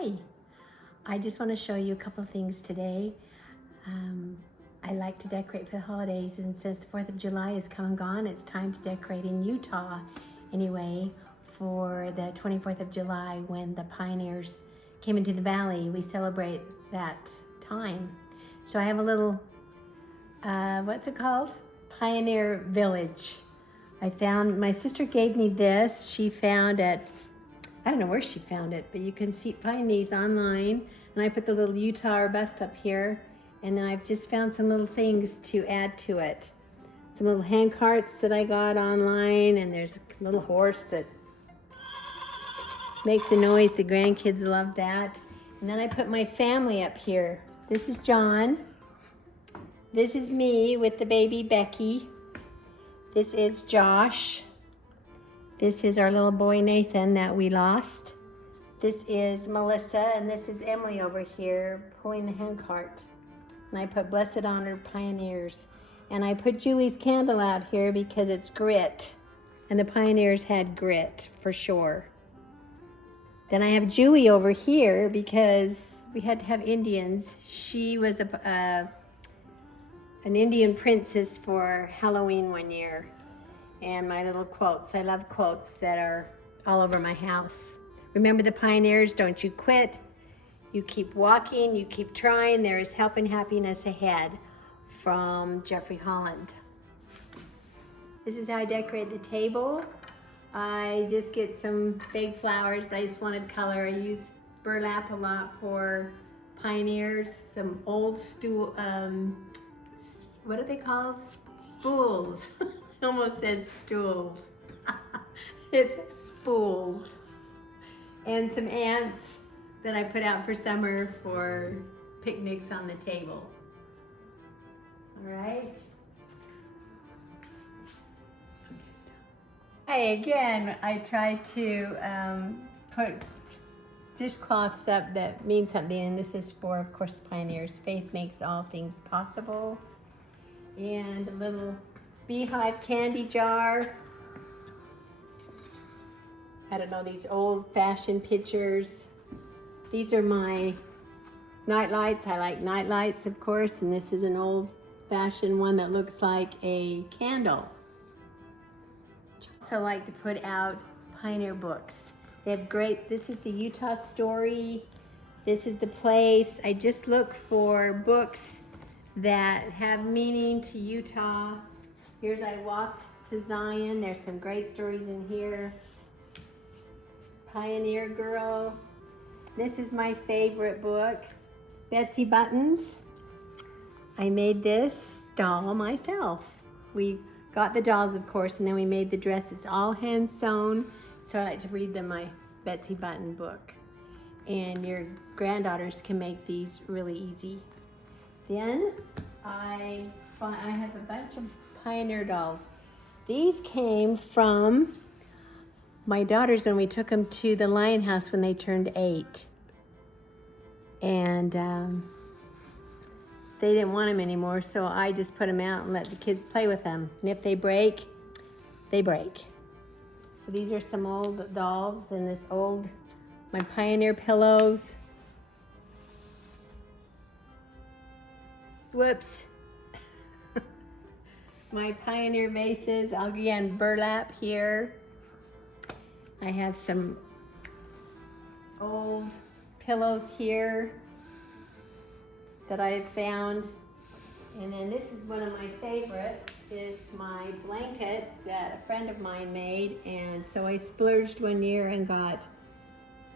Hi, I just want to show you a couple of things today. I like to decorate for the holidays, and since the 4th of July is come and gone, it's time to decorate in Utah anyway for the 24th of July when the pioneers came into the valley. We celebrate that time. So I have a little, what's it called? Pioneer Village. My sister gave me this. She found at, I don't know where she found it, but you can find these online. And I put the little Utah bust up here. And then I've just found some little things to add to it. Some little hand carts that I got online, and there's a little horse that makes a noise. The grandkids love that. And then I put my family up here. This is John. This is me with the baby Becky. This is Josh. This is our little boy Nathan that we lost. This is Melissa, and this is Emily over here pulling the hand cart. And I put Blessed Honored Pioneers. And I put Julie's candle out here because it's grit. And the pioneers had grit for sure. Then I have Julie over here because we had to have Indians. She was an Indian princess for Halloween one year. And my little quotes. I love quotes that are all over my house. Remember the pioneers, don't you quit. You keep walking, you keep trying. There is help and happiness ahead, from Jeffrey Holland. This is how I decorate the table. I just get some fake flowers, but I just wanted color. I use burlap a lot for pioneers. Some old what are they called? Spools. I almost said stools. It's spools. And some ants that I put out for summer for picnics on the table. All right. Hey, again, I try to put dishcloths up that mean something, and this is for, of course, the pioneers. Faith makes all things possible. And a little beehive candy jar. I don't know, these old-fashioned pictures. These are my night lights. I like night lights, of course, and this is an old-fashioned one that looks like a candle. I also like to put out pioneer books. They have great, this is the Utah Story. This is the place. I just look for books that have meaning to Utah. Here's I Walked to Zion. There's some great stories in here. Pioneer Girl. This is my favorite book, Betsy Buttons. I made this doll myself. We got the dolls, of course, and then we made the dress. It's all hand sewn, so I like to read them my Betsy Button book. And your granddaughters can make these really easy. Then I have a bunch of pioneer dolls. These came from my daughters when we took them to the Lion House when they turned 8. And they didn't want them anymore, so I just put them out and let the kids play with them. And if they break, they break. So these are some old dolls and my pioneer pillows. Whoops. My pioneer vases, again, burlap here. I have some old pillows here that I found. And then this is one of my favorites, is my blankets that a friend of mine made. And so I splurged one year and got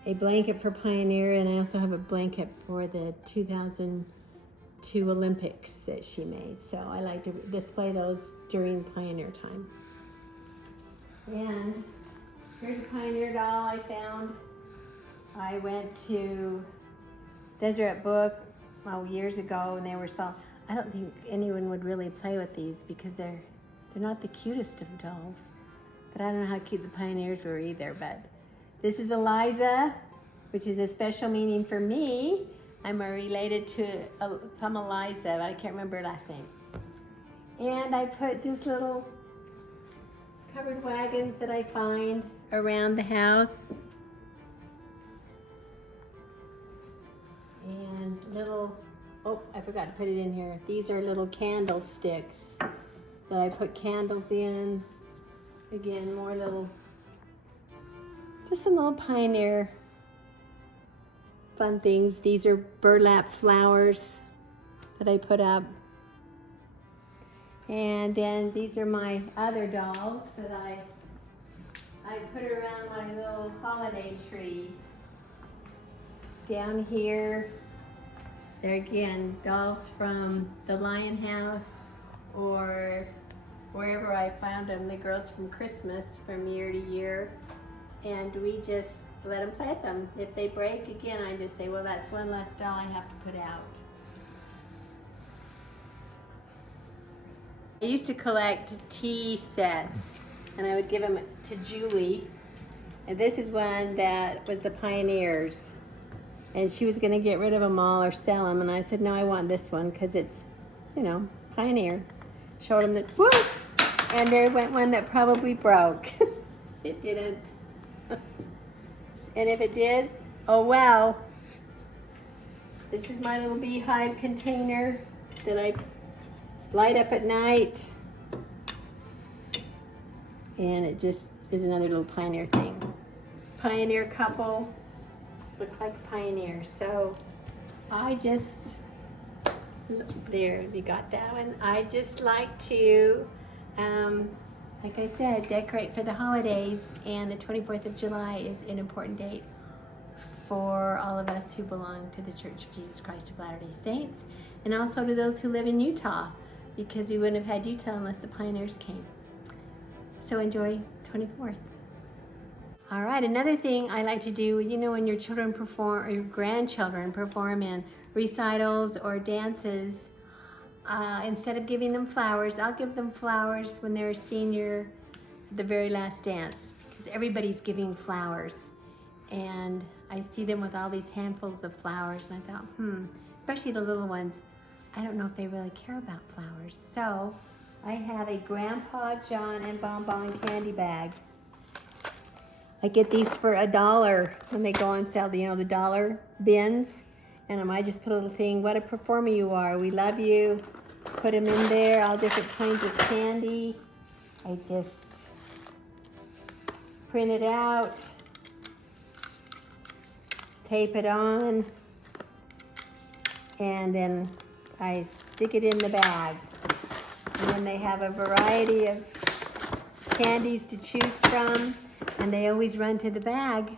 a blanket for Pioneer, and I also have a blanket for the 2002 Olympics that she made. So I like to display those during Pioneer time. And here's a Pioneer doll I found. I went to Deseret Book years ago, and they were sold. I don't think anyone would really play with these because they're not the cutest of dolls. But I don't know how cute the pioneers were either. But this is Eliza, which is a special meaning for me. I'm related to some Eliza, but I can't remember her last name. And I put just little covered wagons that I find around the house. little, oh, I forgot to put it in here. These are little candlesticks that I put candles in. Again, more little, just some little pioneer fun things. These are burlap flowers that I put up. And then these are my other dolls that I put around my little holiday tree. Down here, they're again dolls from the Lion House or wherever I found them, the girls from Christmas from year to year. And we just let them play with them. If they break, again, I just say, well, that's one less doll I have to put out. I used to collect tea sets, and I would give them to Julie. And this is one that was the Pioneers. And she was gonna get rid of them all or sell them. And I said, no, I want this one because it's, you know, Pioneer. Showed them that, whoa! And there went one that probably broke. It didn't. And if it did, oh well. This is my little beehive container that I light up at night. And it just is another little Pioneer thing. Pioneer couple, look like Pioneers. So I just, there, we got that one. I just like to, like I said, decorate for the holidays, and the 24th of July is an important date for all of us who belong to the Church of Jesus Christ of Latter-day Saints, and also to those who live in Utah, because we wouldn't have had Utah unless the Pioneers came. So enjoy 24th. All right, another thing I like to do, you know, when your children perform, or your grandchildren perform in recitals or dances, instead of giving them flowers, I'll give them flowers when they're a senior at the very last dance, because everybody's giving flowers. And I see them with all these handfuls of flowers, and I thought, especially the little ones, I don't know if they really care about flowers. So I have a Grandpa John and Bonbon candy bag. I get these for $1 when they go on sale, you know, the dollar bins. And I just put a little thing, what a performer you are, we love you. Put them in there, all different kinds of candy. I just print it out, tape it on, and then I stick it in the bag. And then they have a variety of candies to choose from, and they always run to the bag.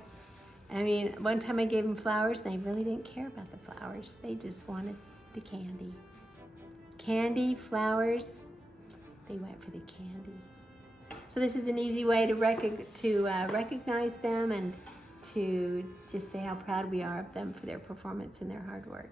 I mean, one time I gave them flowers, and they really didn't care about the flowers. They just wanted the candy. Candy, flowers, they went for the candy. So this is an easy way to recognize them and to just say how proud we are of them for their performance and their hard work.